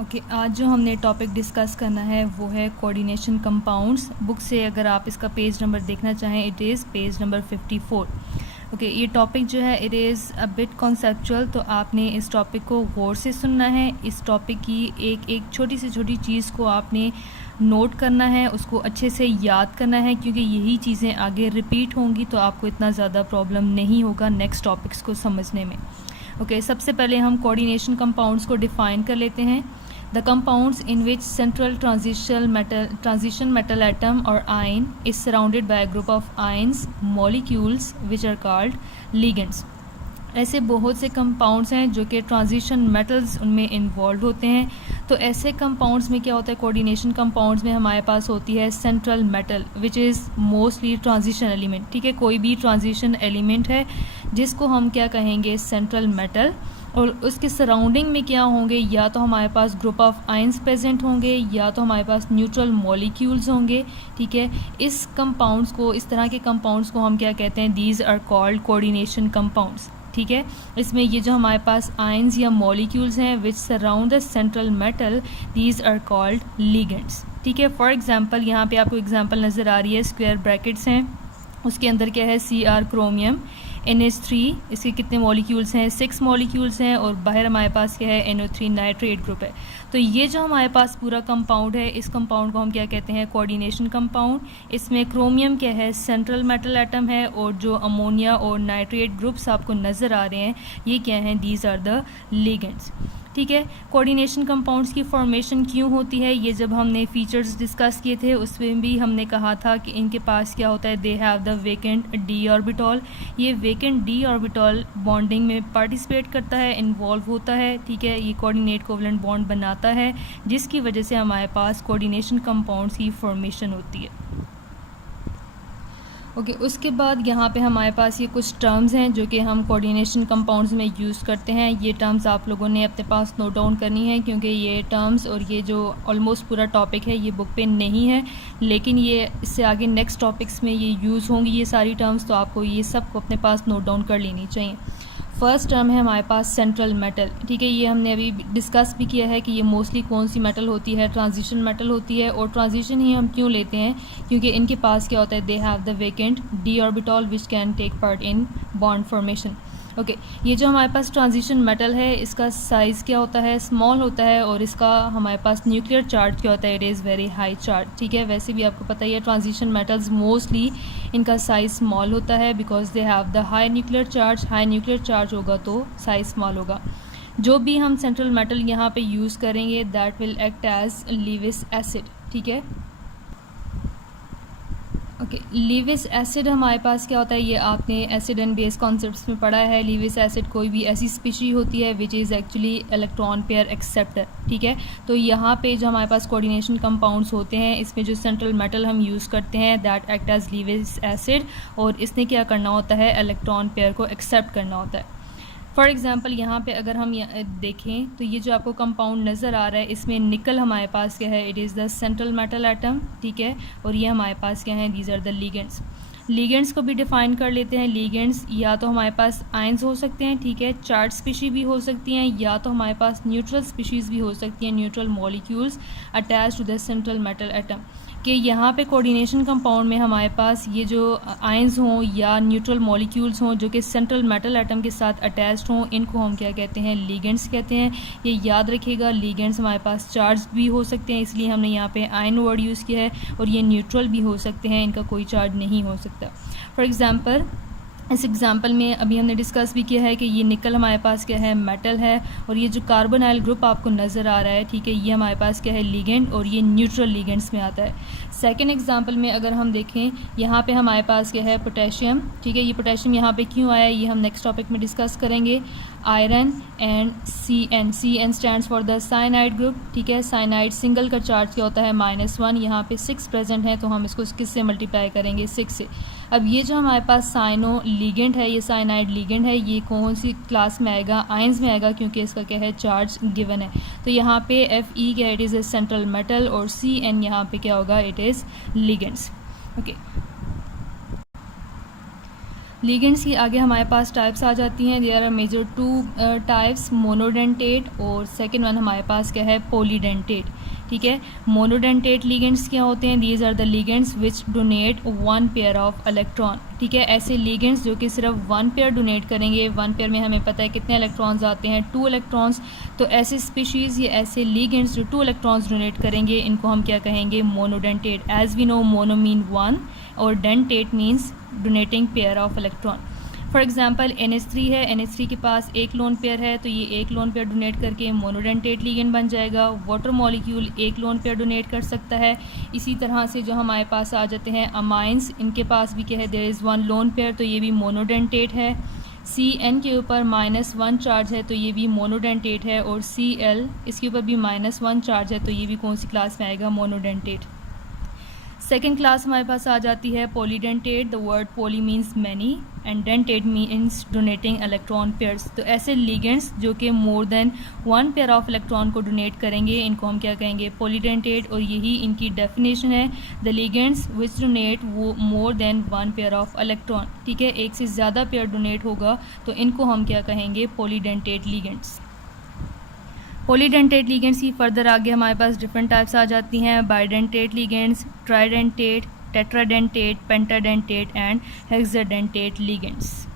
Okay आज जो हमने टॉपिक डिस्कस करना है वो है कोऑर्डिनेशन कंपाउंड्स। बुक से अगर आप इसका पेज नंबर देखना चाहें it is page number 54। Okay ये टॉपिक जो है it is a bit conceptual, तो आपने इस टॉपिक को गौर से सुनना है। इस टॉपिक की एक एक छोटी से छोटी चीज़ को आपने नोट करना है, उसको अच्छे से याद करना है, क्योंकि यही चीज़ें आगे रिपीट होंगी तो आपको इतना ज़्यादा प्रॉब्लम नहीं होगा नेक्स्ट टॉपिक्स को समझने में। ओके सबसे पहले हम कोऑर्डिनेशन कंपाउंड्स को डिफ़ाइन कर लेते हैं। The compounds in which central transition metal atom or ion is surrounded by a group of ions molecules which are called ligands। ऐसे बहुत से कंपाउंड्स हैं जो कि ट्रांजिशन मेटल्स उनमें इन्वॉल्व होते हैं। तो ऐसे कंपाउंड्स में क्या होता है, कोऑर्डिनेशन कंपाउंड्स में हमारे पास होती है central metal which is mostly transition element. ठीक है, कोई भी ट्रांजिशन एलिमेंट है जिसको हम क्या कहेंगे, सेंट्रल मेटल। और उसके सराउंडिंग में क्या होंगे, या तो हमारे पास ग्रुप ऑफ आयंस प्रेजेंट होंगे या तो हमारे पास न्यूट्रल मॉलिक्यूल्स होंगे। ठीक है, इस कंपाउंड्स को, इस तरह के कंपाउंड्स को हम क्या कहते हैं, these are called coordination compounds. ठीक है, इसमें ये जो हमारे पास आयंस या मॉलिक्यूल्स हैं which surround the central metal, these are called ligands. ठीक है, फॉर एग्जांपल यहाँ पे आपको एग्जांपल नज़र आ रही है, स्क्वायर ब्रैकेट्स हैं, उसके अंदर क्या है, Cr क्रोमियम, NH3, इसके कितने मॉलिक्यूल्स हैं, 6 मॉलिक्यूल्स हैं, और बाहर हमारे पास क्या है, NO3 नाइट्रेट ग्रुप है। तो ये जो हमारे पास पूरा कंपाउंड है, इस कंपाउंड को हम क्या कहते हैं, कोऑर्डिनेशन कंपाउंड। इसमें क्रोमियम क्या है, सेंट्रल मेटल एटम है, और जो अमोनिया और नाइट्रेट ग्रुप्स आपको नज़र आ रहे हैं ये क्या हैं, दीज आर द लिगेंड्स। ठीक है, कोऑर्डिनेशन कंपाउंड्स की फॉर्मेशन क्यों होती है, ये जब हमने फीचर्स डिस्कस किए थे उसमें भी हमने कहा था कि इनके पास क्या होता है, they have the vacant d orbital. ये वेकेंट डी ऑर्बिटल बॉन्डिंग में पार्टिसिपेट करता है, इन्वॉल्व होता है। ठीक है, ये कोऑर्डिनेट कोवलेंट बॉन्ड बनाता है, जिसकी वजह से हमारे पास कोऑर्डिनेशन कंपाउंड्स की फॉर्मेशन होती है। ओके उसके बाद यहाँ पे हमारे पास ये कुछ टर्म्स हैं जो कि हम कोऑर्डिनेशन कंपाउंड्स में यूज़ करते हैं। ये टर्म्स आप लोगों ने अपने पास नोट डाउन करनी है, क्योंकि ये टर्म्स और ये जो ऑलमोस्ट पूरा टॉपिक है ये बुक पे नहीं है, लेकिन ये इससे आगे नेक्स्ट टॉपिक्स में ये यूज़ होंगी ये सारी टर्म्स, तो आपको ये सब को अपने पास नोट डाउन कर लेनी चाहिए। फर्स्ट टर्म है हमारे पास सेंट्रल मेटल। ठीक है, ये हमने अभी डिस्कस भी किया है कि ये मोस्टली कौन सी मेटल होती है, ट्रांजिशन मेटल होती है। और ट्रांजिशन ही हम क्यों लेते हैं, क्योंकि इनके पास क्या होता है, they have the vacant d orbital which can take part in bond formation. Okay ये जो हमारे पास ट्रांजिशन मेटल है इसका साइज़ क्या होता है, स्मॉल होता है, और इसका हमारे पास न्यूक्लियर चार्ज क्या होता है, it is very high charge. ठीक है, वैसे भी आपको पता ही है ट्रांजिशन मेटल्स मोस्टली इनका साइज़ स्मॉल होता है because they have the high nuclear charge. High nuclear charge होगा तो साइज़ स्मॉल होगा। जो भी हम सेंट्रल मेटल यहाँ पे यूज़ करेंगे that will act as Lewis acid. ठीक है, ओके लीविस एसिड हमारे पास क्या होता है, ये आपने एसिड एंड बेस कॉन्सेप्ट्स में पढ़ा है। लीविस एसिड कोई भी ऐसी स्पीशी होती है which is actually electron pair acceptor. ठीक है, तो यहाँ पे जो हमारे पास कोऑर्डिनेशन कंपाउंड्स होते हैं इसमें जो सेंट्रल मेटल हम यूज़ करते हैं that act as Lewis acid, और इसने क्या करना होता है, इलेक्ट्रॉन पेयर को एक्सेप्ट करना होता है। फॉर एग्जांपल यहाँ पे अगर हम देखें तो ये जो आपको कंपाउंड नज़र आ रहा है इसमें निकल हमारे पास क्या है, it is the central metal atom. ठीक है, और ये हमारे पास क्या है, these are the ligands. Ligands को भी डिफाइन कर लेते हैं। लिगेंड्स या तो हमारे पास आयंस हो सकते हैं, ठीक है, चार्ज स्पीशी भी हो सकती हैं, या तो हमारे पास न्यूट्रल स्पीशीज़ भी हो सकती हैं, neutral molecules attach to the central metal atom. कि यहाँ पे कोऑर्डिनेशन कंपाउंड में हमारे पास ये जो आयंस हों या न्यूट्रल मॉलिक्यूल्स हों जो कि सेंट्रल मेटल एटम के साथ अटैच्ड हों, इनको हम क्या कहते हैं, लिगेंड्स कहते हैं। ये याद रखिएगा, लिगेंड्स हमारे पास चार्ज भी हो सकते हैं, इसलिए हमने यहाँ पे आयन वर्ड यूज़ किया है, और ये न्यूट्रल भी हो सकते हैं, इनका कोई चार्ज नहीं हो सकता। फॉर एग्जांपल इस एग्जांपल में अभी हमने डिस्कस भी किया है कि ये निकल हमारे पास क्या है, मेटल है, और ये जो कार्बोनाइल ग्रुप आपको नज़र आ रहा है, ठीक है, ये हमारे पास क्या है, लिगेंड, और ये न्यूट्रल लिगेंड्स में आता है। सेकंड एग्जांपल में अगर हम देखें यहाँ पे हमारे पास क्या है, पोटेशियम। ठीक है, ये पोटेशियम यहाँ पे क्यों आया है ये हम नेक्स्ट टॉपिक में डिस्कस करेंगे। Iron and Cn stands for the cyanide group. ठीक है, साइनाइड सिंगल का चार्ज क्या होता है, -1। यहाँ पे 6 प्रेजेंट है, तो हम इसको किससे मल्टीप्लाई करेंगे, 6 से। अब ये जो हमारे पास साइनो लिगेंड है, ये साइनाइड लिगेंड है, ये कौन सी क्लास में आएगा, आयंस में आएगा, क्योंकि इसका क्या है, चार्ज गिवन है। तो यहाँ पे Fe क्या है, it is a central metal, और Cn यहाँ पे क्या होगा, it is ligands. Okay ligands की आगे हमारे पास टाइप्स आ जाती हैं। There are major two types, monodentate और सेकंड वन हमारे पास क्या है, पॉलीडेंटेट। ठीक है, मोनोडेंटेट लिगेंड्स क्या होते हैं, these are the ligands which donate one pair of electron. ठीक है, ऐसे लिगेंड्स जो कि सिर्फ वन पेयर डोनेट करेंगे। वन पेयर में हमें पता है कितने इलेक्ट्रॉन्स आते हैं, 2 इलेक्ट्रॉन्स। तो ऐसे स्पीशीज़ या ऐसे लिगेंड्स जो 2 इलेक्ट्रॉन्स डोनेट करेंगे, इनको हम क्या कहेंगे, monodentate. As we know, mono mean 1 और dentate means donating pair of electron. For example NH3 है, NH3 के पास एक लोन पेयर है, तो ये एक लोन पेयर डोनेट करके मोनोडेंटेट लिगेंड बन जाएगा। वाटर मॉलिक्यूल एक लोन पेयर डोनेट कर सकता है। इसी तरह से जो हमारे पास आ जाते हैं अमाइंस, इनके पास भी क्या है, there is one lone pair, तो ये भी मोनोडेंटेट है। CN के ऊपर -1 चार्ज है, तो ये भी मोनोडेंटेट है। और Cl इसके ऊपर भी -1 चार्ज है, तो ये भी कौन सी क्लास में आएगा, मोनोडेंटेट। सेकेंड क्लास हमारे पास आ जाती है polydentate. The word poly means many and dentate means donating electron pairs. तो ऐसे लिगेंड्स जो कि more than 1 pair of electron को डोनेट करेंगे, इनको हम क्या कहेंगे, पॉलीडेंटेट। और यही इनकी डेफिनेशन है, द लिगेंड्स विच डोनेट वो more than 1 pair of electron. ठीक है, एक से ज़्यादा पेयर डोनेट होगा तो इनको हम क्या कहेंगे, पॉलीडेंटेट लिगेंड्स। पॉलीडेंटेट लिगेंड्स की फर्दर आगे हमारे पास डिफरेंट टाइप्स आ जाती हैं, bidentate ligands, tridentate, tetradentate, pentadentate and hexadentate ligands.